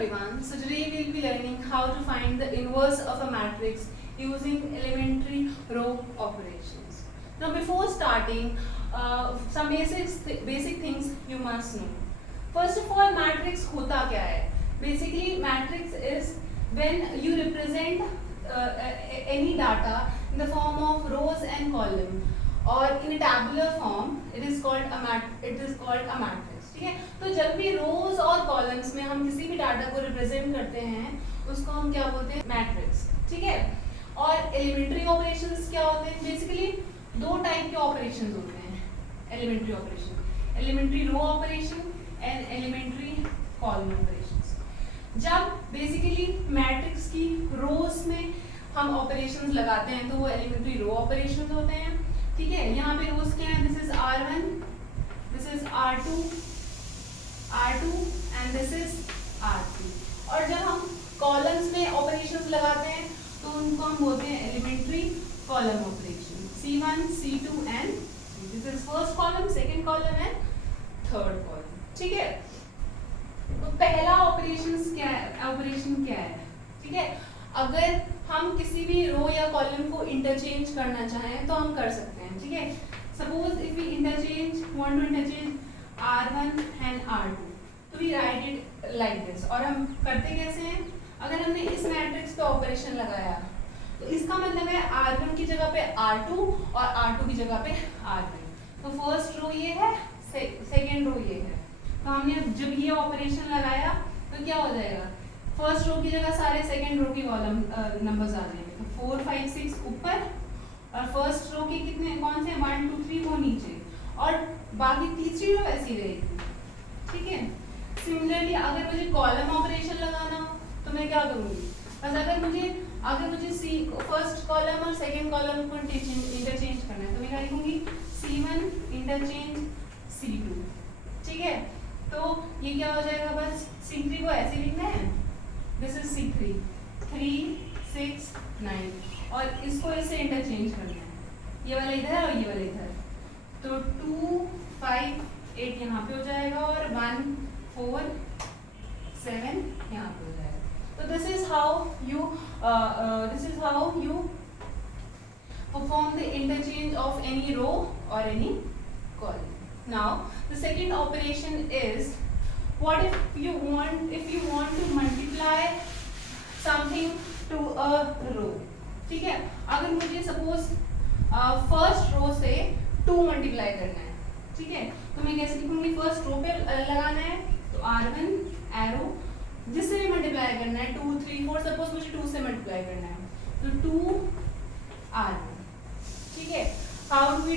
everyone. So today we'll be learning how to find the inverse of a matrix using elementary row operations. Now before starting, some basic things you must know. First of all, matrix होता क्या है? Basically, matrix is when you represent any data in the form of rows and column, or in a tabular form, it is called a matrix. ठीक है, तो जब भी रोज और columns में हम किसी भी डाटा को रिप्रेजेंट करते हैं उसको हम क्या बोलते हैं? मैट्रिक्स. ठीक है, और एलिमेंट्री ऑपरेशंस क्या होते हैं? बेसिकली दो टाइप के ऑपरेशंस होते हैं elementary operation, elementary row operation and elementary column operations. जब बेसिकली मैट्रिक्स की रोज में हम ऑपरेशंस लगाते हैं तो वो एलिमेंट्री रो ऑपरेशंस होते हैं. ठीक है, यहाँ पे रोज क्या है? This is R1, this is R2 and this is R3. और जब हम कॉलम्स में ऑपरेशंस लगाते हैं तो उनको हम बोलते हैं elementary column operation. C1, C2 and this is first column, second column and third column. ठीक है, तो पहला ऑपरेशन क्या है? ठीक है, अगर हम किसी भी रो या कॉलम को इंटरचेंज करना चाहें तो हम कर सकते हैं. ठीक है, suppose if we want to interchange R1 and R2, तो we write it like this. और हम करते कैसे हैं? अगर हमने इस मैट्रिक्स पे ऑपरेशन लगाया तो इसका मतलब है R1 की जगह पे R2 और R2 की जगह पे R3. तो फर्स्ट रो ये है, सेकेंड रो ये है. तो हमने जब ये ऑपरेशन लगाया तो क्या हो जाएगा? फर्स्ट रो की जगह सारे सेकेंड रो की कॉलम नंबर्स आ जाएंगे. तो 4, 5, 6 ऊपर और फर्स्ट रो के कितने कौन से? 1, 2, 3 वो नीचे, और बाकी तीसरी रो ऐसी रहेगी. ठीक है, सिमिलरली अगर मुझे कॉलम ऑपरेशन लगाना हो तो मैं क्या करूँगी? बस अगर मुझे सी फर्स्ट कॉलम और सेकंड कॉलम को इंटरचेंज करना है तो मैं क्या लिखूंगी? C1 interchange C2. ठीक है, तो ये क्या हो जाएगा? बस C3 को ऐसे लिखना है, दिस इज C3, 3, 6, 9, और इसको इससे इंटरचेंज करना है. ये वाला इधर और ये वाला इधर. तो 2, 5, 8 यहाँ पे हो जाएगा और 1, 4, 7 यहाँ पे हो जाएगा. तो this is how you perform the interchange of any row or any column. Now the second operation is, what if you want to multiply something to a row. ठीक है, अगर मुझे सपोज फर्स्ट रो से 2 multiply करना है. ठीक है, तो मैं कैसे लिखूंगी? फर्स्ट रो पे लगाना है तो R1 एरो, जिससे भी मल्टीप्लाई करना है 2, 3, 4, सपोज मुझे 2 से मल्टीप्लाई करना है तो 2 R1. ठीक है, how do we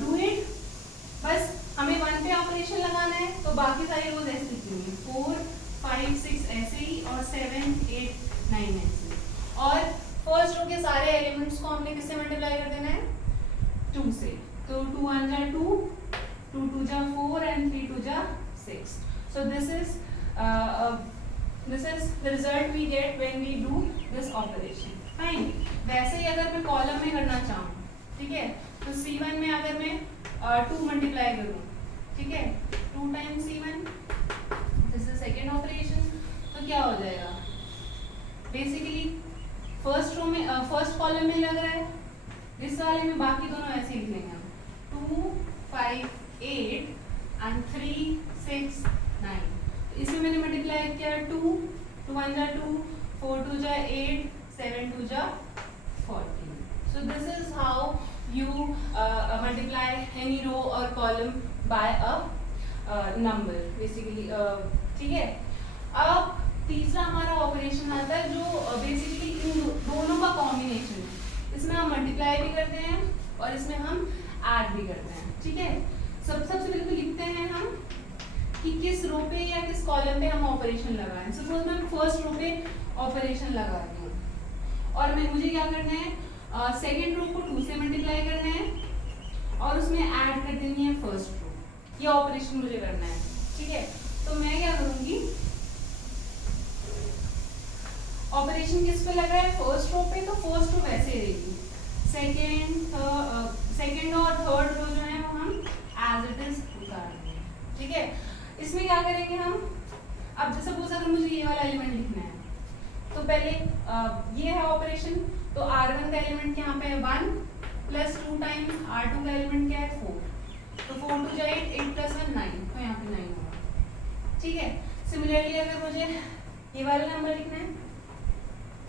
do it? बस हमें 1 पे ऑपरेशन लगाना है तो बाकी सारी रोज ऐसे लिखेंगे, 4, 5, 6 ऐसे ही, और 7, 8, 9 ऐसे. और फर्स्ट रो के सारे एलिमेंट्स को हमने किससे मल्टीप्लाई कर देना है? 2 से. तो 2 1 जा 2, 2 2 जा 4 and 3 2 जा 6. So this is the result we get when we do this operation. Fine. वैसे ही अगर मैं कॉलम में करना चाहूँ, ठीक है, तो C1 में अगर मैं 2 मल्टीप्लाई करूँ, ठीक है, 2 times C1, this is second operation. तो क्या हो जाएगा? बेसिकली फर्स्ट रो में फर्स्ट कॉलम में लग रहा है, इस वाले में बाकी दोनों ऐसे लिख लेंगे हम, 2, 5, 8 and 3, 6, 9. इसमें मैंने मल्टीप्लाई किया 2, 2 1 जा 2, 4 2 जा 8, 7 2 जा 14. So this is how you multiply any row or column by a number basically. ठीक है, अब तीसरा हमारा ऑपरेशन आता है जो बेसिकली इन दोनों का कॉम्बिनेशन है. इसमें हम मल्टीप्लाई भी करते हैं और इसमें हम ऐड भी करते हैं. ठीक है, सबसे पहले लिखते हैं हम कि किस रो पे या किस कॉलम पे हम ऑपरेशन लगाएं. सपोज मैं फर्स्ट रो पे ऑपरेशन लगा रही हूँ और मुझे क्या करना है? सेकेंड रो को 2 से मल्टीप्लाई करना है और उसमें ऐड कर देनी है फर्स्ट रो. ये ऑपरेशन मुझे करना है. ठीक है, तो मैं क्या करूँगी? ऑपरेशन किस पे लग रहा है? फर्स्ट रो पे, तो फर्स्ट रो वैसे रहेगी. सेकेंड और थर्ड रो जो है वो हम एज इट इज उतार देंगे. ठीक है, इसमें क्या करेंगे हम? अब जैसे सपोज अगर मुझे ये वाला एलिमेंट लिखना है तो पहले ये है ऑपरेशन, तो R1 का एलिमेंट यहाँ पे है 1 प्लस 2 टाइम्स R2 का एलिमेंट क्या है 4, तो 4 टू जाए 8 प्लस 1 9, तो यहाँ पे 9 होगा। ठीक है, सिमिलरली अगर मुझे ये वाला नंबर लिखना है,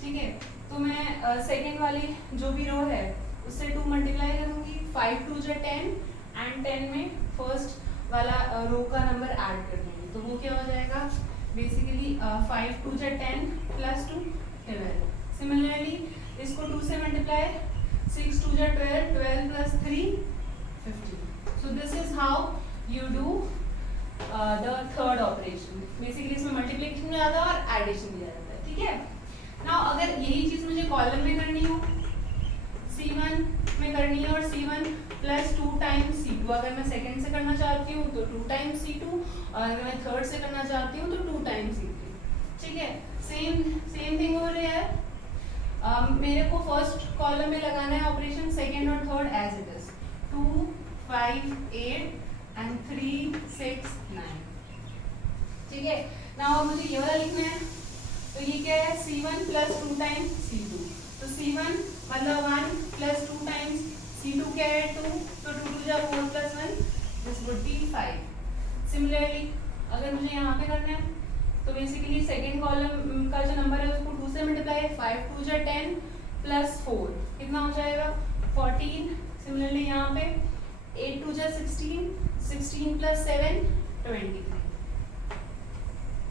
ठीक है, तो मैं सेकेंड वाली जो भी रो है उससे 2 मल्टीप्लाई करूंगी, 5 टू जा 10 एंड 10 में फर्स्ट वाला रो का नंबर ऐड कर दूंगी, तो वो क्या हो जाएगा बेसिकली 5 टू जा 10 प्लस 2 11। सिमिलरली इसको 2 से मल्टीप्लाई, 6 टू जा 12, 12 plus 3 15। So this is how you do the third operation. Basically इसमें मल्टीप्लिकेशन भी आता है और एडिशन भी आ जाता है। ठीक है, नाउ अगर यही चीज मुझे कॉलम में करनी हो, C1 में करनी है और C1 प्लस 2 टाइम्स C2, अगर मैं सेकंड से करना चाहती हूँ तो 2 टाइम्स C2, और अगर मैं थर्ड से करना चाहती हूँ तो 2 टाइम्स C3। ठीक है, सेम थिंग हो रहा है। मेरे को फर्स्ट कॉलम में लगाना है ऑपरेशन, सेकंड और third as it is 2 5 8 and 3 6 9। ठीक है, नाउ मुझे ये वाला लिखना है, तो ये क्या है C1 प्लस 2 टाइम्स C2, तो C1 मतलब 1 प्लस 2 टाइम्स C2 क्या है 2, तो 2 टू जा 4 plus 1 this would be 5। Similarly अगर मुझे यहाँ पे करना है तो बेसिकली सेकंड कॉलम का जो नंबर है उसको 2 से मल्टीप्लाई, 5 टू जा 10 प्लस 4 कितना हो जाएगा 14। सिमिलरली यहाँ पे 8 टू जा 16, 16 प्लस 7 23।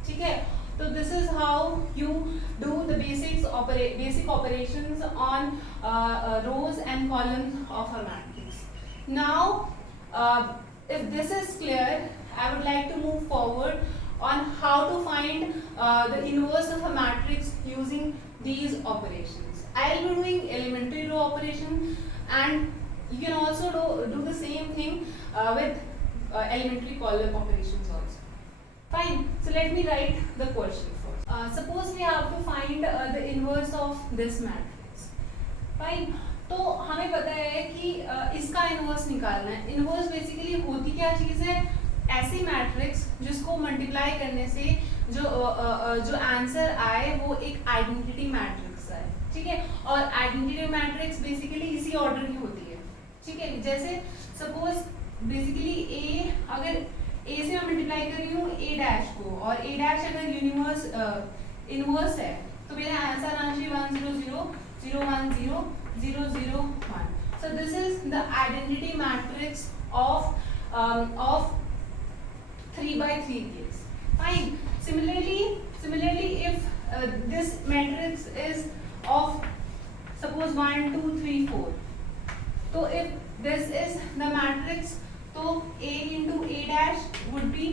ठीक है, so this is how you do the basic operations on rows and columns of a matrix. Now if this is clear, I would like to move forward on how to find the inverse of a matrix using these operations. I'll be doing elementary row operation, and you can also do the same thing with elementary column operations also. Fine. So let me write the question first. Suppose we have to find the inverse of this matrix. Fine. तो हमें पता है कि इसका inverse निकालना है। Inverse basically होती क्या चीज़ है, ऐसी मैट्रिक्स जिसको मल्टीप्लाई करने से जो आंसर आए वो एक आइडेंटिटी मैट्रिक्स है। ठीक है, और आइडेंटिटी मैट्रिक्स बेसिकली इसी ऑर्डर की होती है। ठीक है, जैसे सपोज बेसिकली ए, अगर ए से मैं मल्टीप्लाई कर रही हूँ ए डैश को, और ए डैश अगर यूनिवर्स इनवर्स है तो मेरा आंसर आना चाहिए 1 0 0 0 1 0 0 0 1। So this is the identity matrix of 3 by 3 case. Fine. Similarly, if this matrix is of suppose 1 2 3 4, so if this is the matrix, so A into A dash would be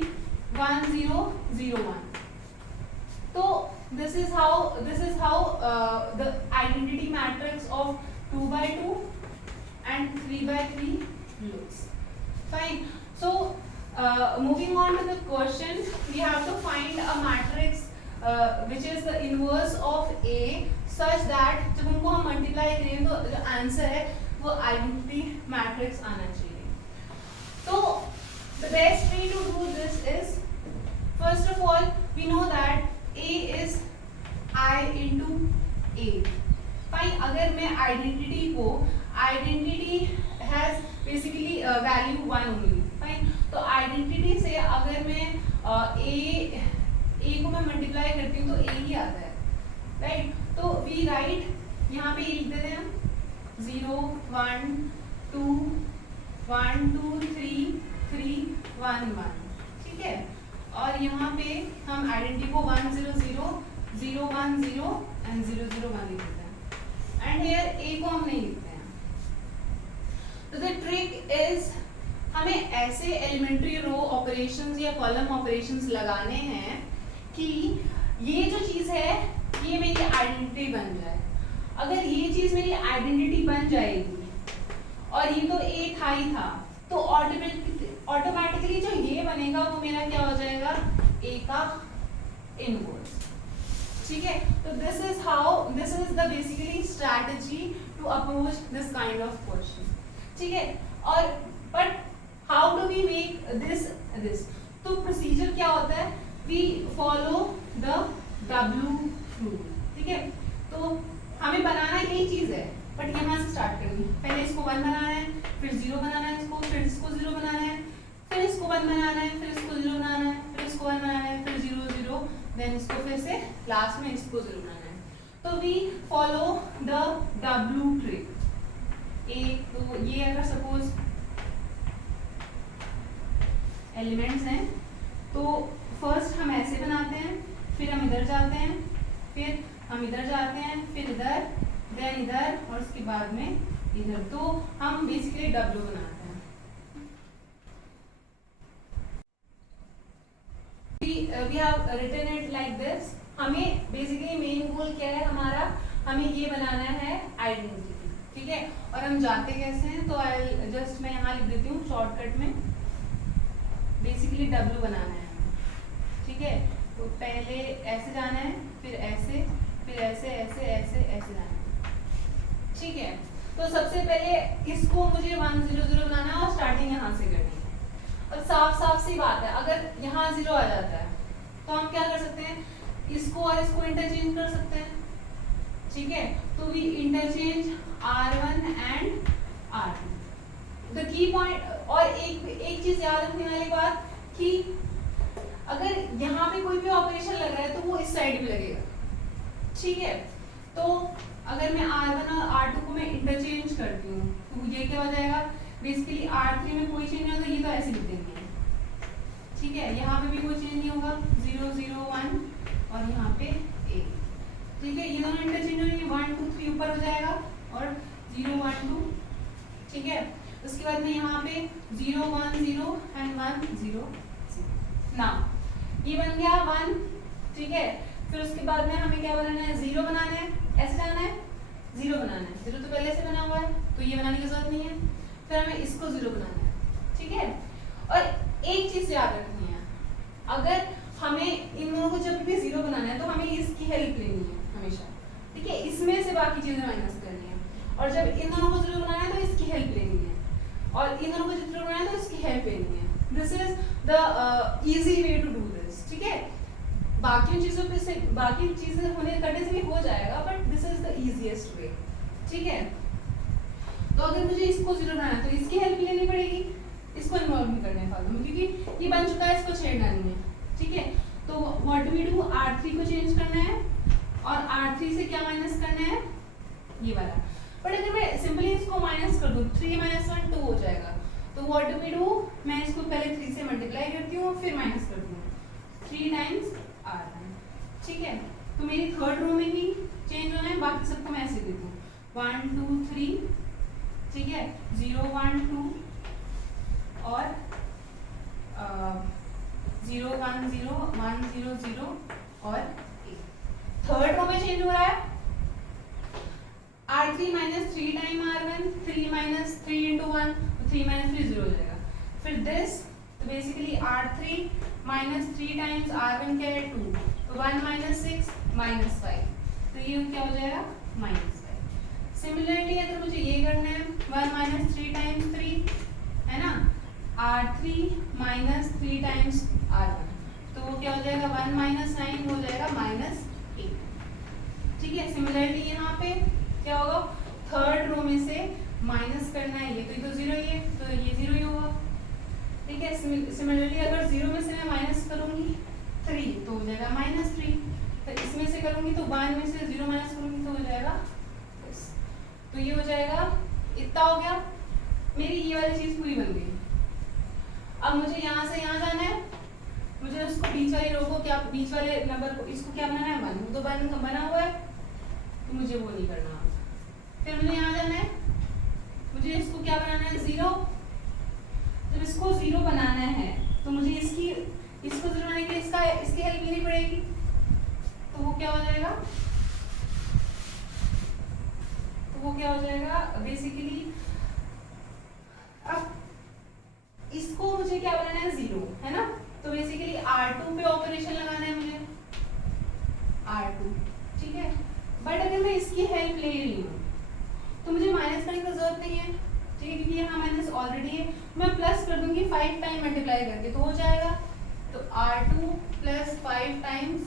1 0 0 1. So this is how the identity matrix of 2 by 2 and 3 by 3 looks. Fine. So moving on to the question, we have to find a matrix which is the inverse of A such that जब उनको हम multiply करें तो जो answer है वो identity matrix आना चाहिए। तो the best way to do this is, first of all we know that A is I into A. Fine. अगर मैं identity has basically value 1 only. Fine. तो आइडेंटिटी से अगर मैं ए को मैं मल्टीप्लाई करती हूँ तो ए ही आता है, राइट। तो वी राइट, यहाँ पे लिख देते हैं हम 0 1 2 1 2 3 3 1 1। ठीक है, और यहाँ पे हम आइडेंटिटी को 1 0 0 0 1 0 एंड 0 0 1 लिख देते हैं, एंड हियर ए को हम नहीं लिखते हैं। तो द ट्रिक इज, हमें ऐसे एलिमेंट्री रो ऑपरेशंस या कॉलम ऑपरेशंस लगाने हैं कि ये जो चीज़ है ये मेरी आइडेंटिटी बन जाए। अगर ये चीज़ मेरी आइडेंटिटी बन जाएगी और ये तो ए था ही था, तो ऑटोमेटिकली जो ये बनेगा वो मेरा क्या हो जाएगा, ए का इनवर्स। ठीक है, तो this is the basically strategy to approach this kind of question. ठीक है, और but how do we make this, तो प्रोसीजर क्या होता है, we follow the W rule, ठीक है। तो हमें बनाना यही चीज है, बट यहाँ से स्टार्ट करनी है। पहले इसको 1 बनाना है, फिर 0 बनाना है इसको, फिर इसको 0 बनाना है, फिर इसको 1 बनाना है, फिर इसको 0 बनाना है, फिर इसको 1 बनाना है, फिर 0 0, देन इसको फिर से लास्ट में इसको 0 बनाना है। तो we follow the W trick. तो ये अगर सपोज एलिमेंट्स हैं तो फर्स्ट हम ऐसे बनाते हैं, फिर हम इधर जाते हैं, फिर हम इधर जाते हैं, फिर इधर, देन इधर, और उसके बाद में इधर। तो हम बेसिकली W बनाते हैं। We have written it like this। हमें बेसिकली मेन गोल क्या है हमारा, हमें ये बनाना है आइडेंटिटी, ठीक है। और हम जाते कैसे हैं, तो आई जस्ट मैं यहाँ लिख देती हूँ शॉर्टकट में। बेसिकली W बनाना है, ठीक है। तो पहले ऐसे जाना है, फिर ऐसे, फिर ऐसे ऐसे ऐसे ऐसे जाना है, ठीक है। तो सबसे पहले इसको मुझे 1 0 0 बनाना है और स्टार्टिंग यहाँ से करनी है। और साफ साफ सी बात है, अगर यहाँ 0 आ जाता है तो हम क्या कर सकते हैं, इसको और इसको इंटरचेंज कर सकते हैं, ठीक है। तो we interchange R1 and R2। The key point, और एक चीज याद रखने वाली बात कि अगर यहाँ पे कोई भी ऑपरेशन लग रहा है तो वो इस साइड भी लगेगा, ठीक है। तो अगर मैं R1 और R2 को मैं इंटरचेंज करती हूँ तो ये क्या हो जाएगा, बेसिकली R3 में कोई चेंज नहीं होगा, ये तो ऐसे लिख देंगे, ठीक है। यहाँ पे भी कोई चेंज नहीं होगा, 0 0 1 और यहाँ पे 1, ठीक है। ये दोनों इंटरचेंज होंगे, 1 2 3 ऊपर हो जाएगा और 0 1 2, ठीक है। उसके बाद में यहाँ पे 0 1 0 एंड 1 0 0। ना ये बन गया 1, ठीक है। फिर उसके बाद में हमें क्या बनाना है, 0 बनाना है, ऐसे जाना है, 0 बनाना है। 0 तो पहले से बना हुआ है तो ये बनाने की जरूरत नहीं है। फिर हमें इसको 0 बनाना है, ठीक है। और एक चीज याद रखनी है, अगर हमें इन दोनों को जब भी 0 बनाना है तो हमें इसकी हेल्प लेनी है हमेशा, ठीक है। इसमें से बाकी चीजें माइनस करनी है, और जब इन दोनों को 0 बनाना है तो इसकी हेल्प लेनी है, और इन दोनों को 0 बनाना है तो इसकी हेल्प लेनी है। This is the easy way to do this, ठीक है। बाकी चीजों पे से, बाकी चीजें होने करने से भी हो जाएगा, but this is the easiest way, ठीक है। तो अगर मुझे इसको 0 बनाना है तो इसकी हेल्प लेनी पड़ेगी, इसको इन्वॉल्व नहीं करने फालतू में, क्योंकि ये बन चुका है, इसको छेड़ना नहीं है, ठीक है। तो what do we do, R3 को चेंज करना है और R3 से क्या माइनस करना है, ये वाला। बट अगर मैं सिंपली इसको माइनस कर दूं, 3 - 1 2 हो जाएगा। तो व्हाट डू वी डू, मैं इसको पहले 3 से मल्टीप्लाई करती हूँ, फिर माइनस करती हूँ, 3 टाइम्स R1, ठीक है। तो मेरी थर्ड रो में ही चेंज होना है, बाकी सबको मैं ऐसे देती हूँ 1 2 3, ठीक है। 0 1 2 और 0 1 0 1 0 0 और 1। थर्ड रो में चेंज हो रहा है, R3 - 3 टाइम R1, 3 - 3 into 1, 3 - 3 0 हो जाएगा। फिर दिस, तो बेसिकली R3 - 3 टाइम्स R1 क्या है, 2, तो 1 - 6 -5, तो ये क्या हो जाएगा, -5। सिमिलरली अगर मुझे ये करना है 1 - 3 टाइम्स 3, है ना, R3 - 3 टाइम्स R1, तो वो क्या हो जाएगा, 1 - 9 हो जाएगा -8, ठीक है। सिमिलरली यहाँ पे क्या होगा, थर्ड रो में से माइनस करना है, ये तो 0 ही है तो ये 0 ही होगा, ठीक है। सिमिलरली अगर 0 में से मैं माइनस करूंगी 3 तो हो जाएगा -3, तो इसमें से करूंगी तो 1 में से 0 माइनस करूंगी तो हो जाएगा this। तो ये हो जाएगा, इतना हो गया, मेरी ये वाली चीज पूरी बन गई। अब मुझे यहाँ से यहाँ जाना है, मुझे उसको बीच वाली रो को क्या, बीच वाले नंबर को, इसको क्या बनाना है, 1, तो 1 बना हुआ है तो मुझे वो नहीं करना। फिर मुझे यहाँ जाना है, मुझे इसको क्या बनाना है, 0। जब इसको 0 बनाना है तो मुझे इसको 0 बनाने के लिए इसकी हेल्प लेनी पड़ेगी, तो वो क्या हो जाएगा, बेसिकली अब इसको मुझे क्या बनाना है, 0, है ना। तो बेसिकली R2 पे ऑपरेशन लगाना है मुझे, R2, ठीक है। बट अगर मैं इसकी हेल्प ले रही हूँ तो मुझे माइनस करने की जरूरत नहीं है, ठीक है, क्योंकि यहाँ माइनस ऑलरेडी है। मैं प्लस कर दूंगी 5 टाइम मल्टीप्लाई करके तो हो जाएगा। तो तो R2 प्लस 5 टाइम्स,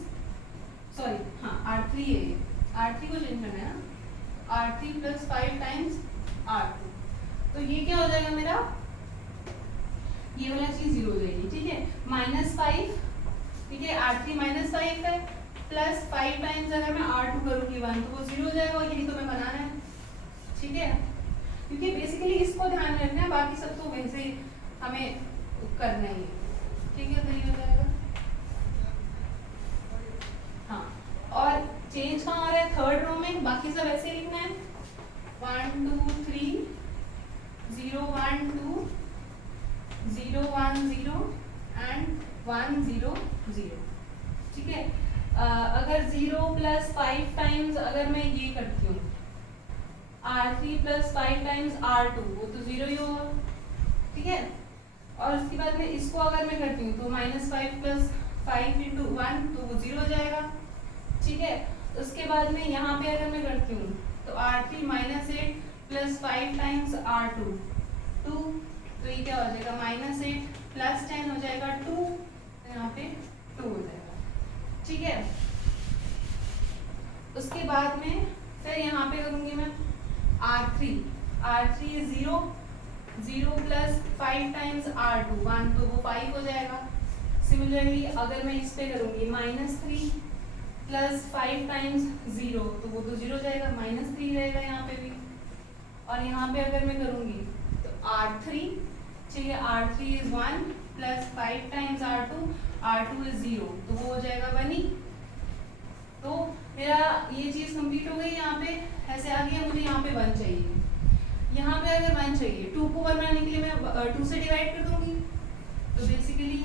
सॉरी हाँ R3 है, R3 को चेंज करना है ना, R3 प्लस 5 टाइम्स R2, तो ये क्या हो जाएगा मेरा, ये वाला चीज 0 हो जाएगी, ठीक है, -5, ठीक है, R3 -5 है, प्लस 5 टाइम्स अगर मैं R2 करूँगी 1 तो वो 0 हो जाएगा, यही तो मैं बनाना है, ठीक है, क्योंकि बेसिकली इसको ध्यान में रखना है, बाकी सब तो वैसे ही हमें करना ही है, ठीक है, तो ये हो जाएगा। हाँ, और चेंज कहाँ आ रहा है, थर्ड रो में, बाकी सब ऐसे लिखना है, 1 2 3 0 1 2 0 1 0 एंड 1 0 0, ठीक है। अगर 0 प्लस 5 टाइम्स अगर मैं ये करती हूँ R3 प्लस 5 टाइम्स R2, वो तो 0 ही होगा, ठीक है, और उसके बाद में इसको अगर मैं करती हूँ तो -5 प्लस 5 इंटू 1 तो वो 0 हो जाएगा, ठीक है। उसके बाद में यहाँ पे अगर मैं करती हूँ तो R3 -8 प्लस 5 टाइम्स R2 2, तो ये क्या हो जाएगा, -8 प्लस 10 हो जाएगा 2, तो यहाँ पे 2 हो जाएगा, ठीक है। उसके बाद में फिर यहाँ पे करूँगी मैं R3 is 0 plus 5 times R2 1, तो वो 5 हो जाएगा। सिमिलरली अगर मैं इस पे करूँगी -3 प्लस 5 टाइम्स 0, तो वो तो 0 हो जाएगा, -3 रहेगा यहाँ पे भी। और यहाँ पे अगर मैं करूँगी तो R3, ठीक है, R3 is 1 plus 5 times R2 is 0, तो वो हो जाएगा 1 ही। तो मेरा ये चीज़ कंप्लीट हो गई, यहाँ पे ऐसे आ गया, मुझे यहाँ पे 1 चाहिए, यहाँ पे अगर 1 चाहिए 2 को 1 बनाने के लिए मैं 2 से डिवाइड कर दूंगी, तो basically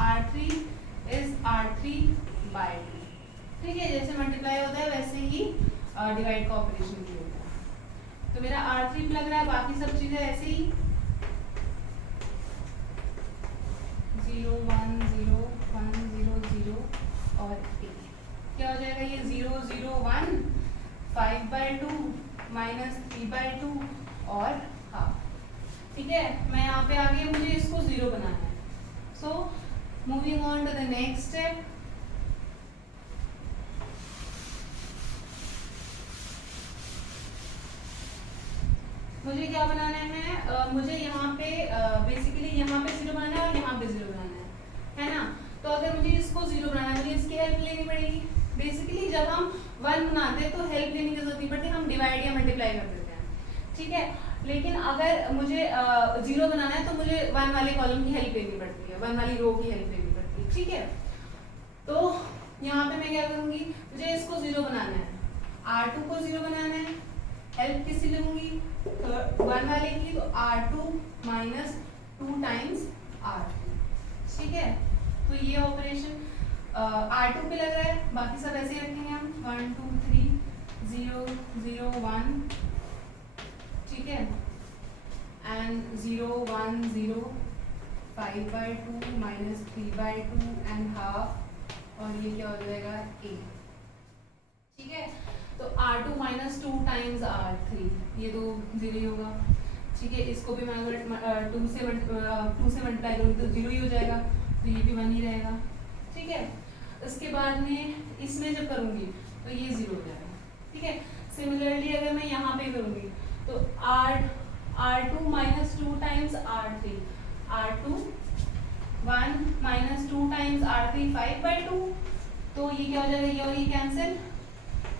R3 is R3 bye 2, ठीक है, जैसे मल्टीप्लाई होता है वैसे ही डिवाइड का ऑपरेशन भी होता है। तो मेरा R3 लग रहा है, बाकी सब चीज़ें ऐसे ही 0 1 0 1 0 0 और 8, क्या हो जाएगा ये 0 0 1 5/2 -3/2 और हाफ, ठीक है। मैं यहाँ पे आगे मुझे इसको 0 बनाना है, so moving on to the next step. मुझे क्या बनाना है, मुझे यहाँ पे बेसिकली यहाँ पे 0 बनाना है और यहाँ पे 0 बनाना है ना। तो अगर मुझे इसको 0 बनाना है, मुझे इसकी हेल्प लेनी पड़ेगी। बेसिकली जब हम 1 बनाते हैं तो हेल्प लेने की जरूरत नहीं पड़ती, हम डिवाइड या मल्टीप्लाई कर देते हैं, ठीक है। लेकिन अगर मुझे 0 बनाना है तो मुझे 1 वाले कॉलम की हेल्प लेनी पड़ती है, 1 वाली रो की हेल्प लेनी पड़ती है, ठीक है। तो यहाँ पे मैं क्या करूँगी, मुझे इसको 0 बनाना है, R2 को 0 बनाना है, हेल्प किससे लूँगी, 1 वाले की, तो R2 माइनस 2 टाइम्स R3, ठीक है। तो ये ऑपरेशन R2 पे लग रहा है, बाकी सब ऐसे ही रखेंगे हम 1 2 3 0 0 1, ठीक है, एंड 0 1 0 5/2 -3/2 एंड हाफ, और ये क्या हो जाएगा 8, ठीक है। तो R2 माइनस 2 टाइम्स R3, ये तो 0 ही होगा, ठीक है। इसको भी मैं अगर 2 से मल्टीप्लाई करूँगी तो 0 ही हो जाएगा, तो ये भी 1 ही रहेगा, ठीक है। उसके बाद में इसमें जब करूँगी तो ये 0 हो जाएगा, ठीक है। सिमिलरली अगर मैं यहाँ पे करूँगी तो R2 minus 2 times R3, R2 1 minus 2 times R3 5/2, तो ये क्या हो जाएगा, ये और ये कैंसिल,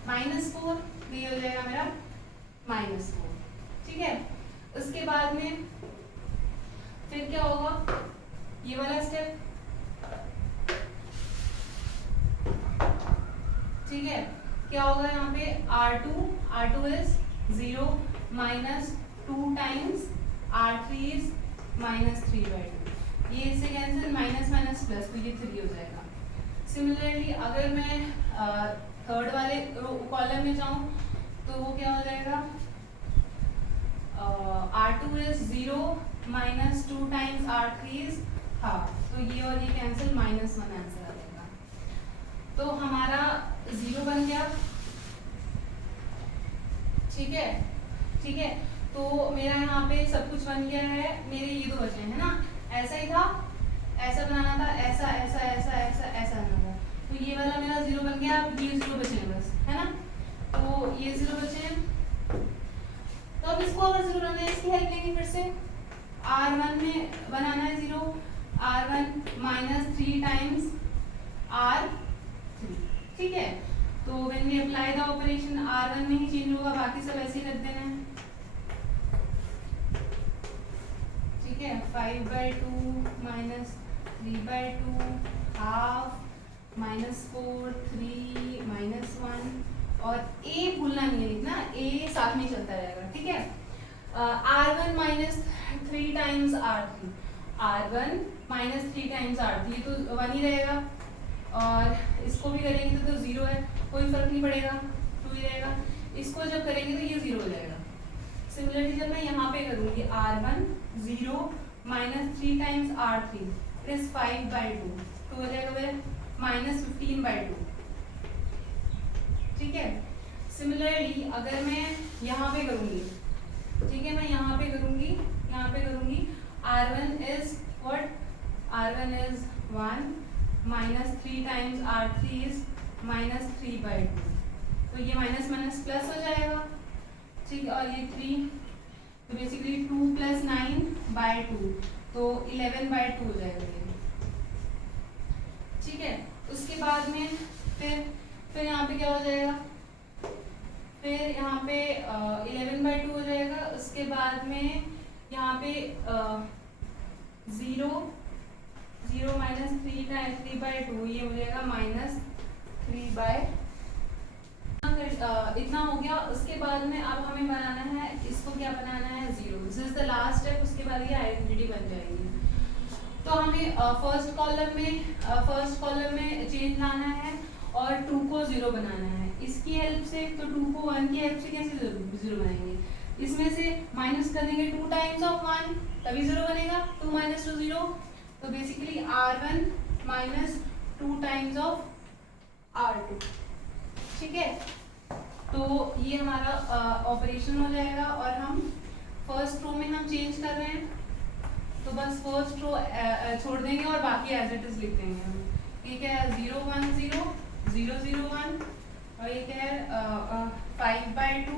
-4, ये हो जाएगा मेरा -4, ठीक है। उसके बाद में फिर क्या होगा, ये वाला स्टेप, ठीक है। क्या होगा यहाँ पे R2 is 0 minus 2 times R3 is -3/2, ये इससे कैंसिल, माइनस माइनस प्लस, तो ये 3 हो जाएगा। सिमिलरली अगर मैं थर्ड वाले कॉलम में जाऊं तो वो क्या हो जाएगा, R2 is 0 minus 2 times R3 is half, तो ये और ये कैंसिल, -1 आंसर आ जाएगा। तो हमारा 0 बन गया, ठीक है, ठीक है। तो मेरा यहाँ पे सब कुछ बन गया है, मेरे ये 2 बचे हैं ना, ऐसा ही था, ऐसा बनाना था, ऐसा ऐसा ऐसा ऐसा ऐसा बनाना था, तो ये वाला मेरा 0 बन गया, अब ये 0 बचे बस, है ना। तो ये 0 बचे, तो अब इसको अगर 0 बनाना है, इसकी हेल्प लेंगे फिर से। R1 में बनाना है 0, R1 माइनस 3 टाइम्स R3, ठीक है। तो when we apply the operation, R1 में ही चेंज होगा, बाकी सब ऐसे ही रख देना है, ठीक है। 5/2 माइनस 3/2 हाफ माइनस 4 3 माइनस 1, और a भूलना नहीं है लिखना, a साथ में चलता रहेगा, ठीक है। R1 minus 3 times R3, R1 minus 3 times R3, ये तो 1 ही रहेगा, और इसको भी करेंगे तो 0 है, कोई फर्क नहीं पड़ेगा, 2 ही रहेगा। इसको जब करेंगे तो ये 0 हो जाएगा। सिमिलरली जब मैं यहाँ पे करूँगी R1 0 minus 3 times R3 is 5/2, तो हो जाएगा फिर माइनस 15/2, ठीक है। सिमिलरली अगर मैं यहाँ पे करूँगी, ठीक है, मैं यहाँ पे करूँगी R1 is what, R1 is 1 minus 3 times R3 is minus 3/2, तो ये माइनस माइनस प्लस हो जाएगा, ठीक है, और ये 3, तो बेसिकली 2 प्लस 9/2, तो 11/2 हो जाएगा ये, ठीक है। उसके बाद में फिर यहाँ पे क्या हो जाएगा, फिर यहाँ पे 11/2 हो जाएगा। उसके बाद में यहाँ पे 0 माइनस 3/2, ये हो जाएगा माइनस 3/2, इतना हो गया। उसके बाद में अब हमें बनाना है, इसको क्या बनाना है 0, this is the last step, उसके बाद ये आइडेंटिटी बन जाएगी। तो हमें फर्स्ट कॉलम में चेंज लाना है और 2 को 0 बनाना है, इसकी हेल्प से। तो 2 को 1 की हेल्प से कैसे 0 बनाएंगे, इसमें से माइनस कर देंगे 2 टाइम्स ऑफ 1, तभी 0 बनेगा, 2 माइनस 2 0, तो basically R1 minus 2 times of R2, ठीक है। तो ये हमारा ऑपरेशन हो जाएगा, और हम फर्स्ट रो में हम चेंज कर रहे हैं, तो बस फर्स्ट रो छोड़ देंगे और बाकी एज इट इज लिख देंगे हम। ये क्या है 0 1 0 0 0 1, और ये क्या है 5/2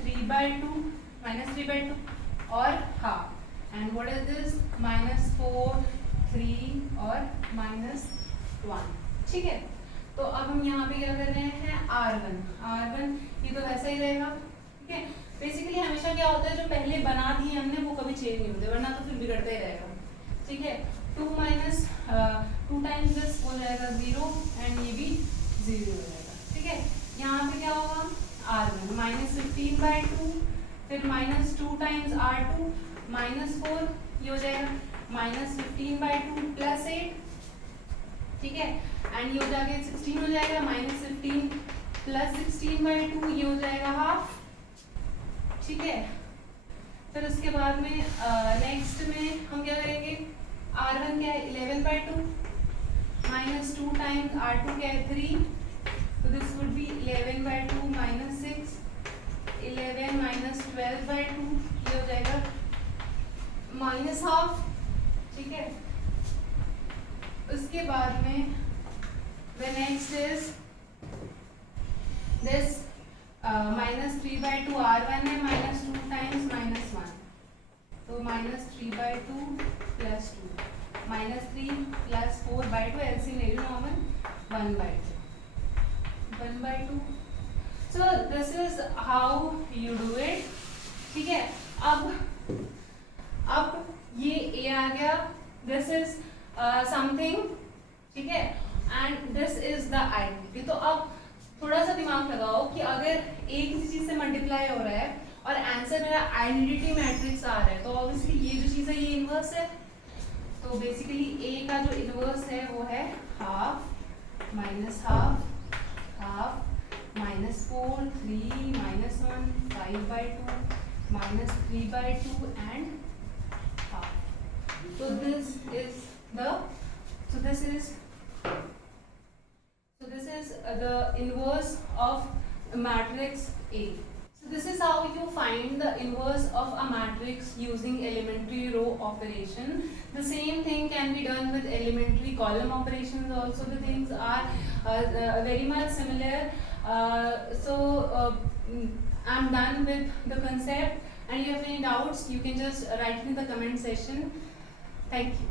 3/2 माइनस 3/2 और half, and what is this minus 4 3 और माइनस 1, ठीक है। तो अब हम यहाँ पे क्या कर रहे हैं R1, ये तो वैसा ही रहेगा, ठीक है। बेसिकली हमेशा क्या होता है, जो पहले बना दिए हमने वो कभी चेंज नहीं होते, वरना तो फिर बिगड़ता ही रहेगा, ठीक है। 2 माइनस 2 टाइम्स दिस हो जाएगा 0, एंड ये भी 0 हो जाएगा, ठीक है। यहाँ पे क्या होगा R1 माइनस 15/2, फिर माइनस 2 टाइम्स R2 माइनस 4, ये हो जाएगा माइनस 15/2 प्लस 8, ठीक है, एंड ये हो जाएगा 16 हो जाएगा, माइनस 15 प्लस 16/2, ये हो जाएगा हाफ, ठीक है। फिर उसके बाद में नेक्स्ट में हम क्या करेंगे, R1 क्या है 11/2 माइनस 2 टाइम्स R2 क्या है 3, तो this would be 11/2 minus 6, 11 minus 12/2, ये हो जाएगा माइनस हाफ, ठीक है। उसके बाद में the next is this minus 3/2 R1 है, minus 2 times minus 1, तो minus 3/2 plus 2, minus 3 plus 4/2, LCM ले लो normal 1/2, so this is how you do it, ठीक है। अब ये A आ गया, this is समथिंग, ठीक है, and this is the identity. तो अब थोड़ा सा दिमाग लगाओ कि अगर ए किसी चीज से मल्टीप्लाई हो रहा है और आंसर मेरा आइडेंटिटी मैट्रिक्स आ रहा है, तो ऑब्वियसली ये जो चीज है ये इनवर्स है, तो बेसिकली ए का जो इनवर्स है वो है half minus half, half minus 4 3 minus 1 5/2 minus 3/2 and half. तो this is the inverse of matrix A. This is how you find the inverse of a matrix using elementary row operation. The same thing can be done with elementary column operations also. The things are very much similar. I'm done with the concept, and if you have any doubts, you can just write in the comment section. Thank you.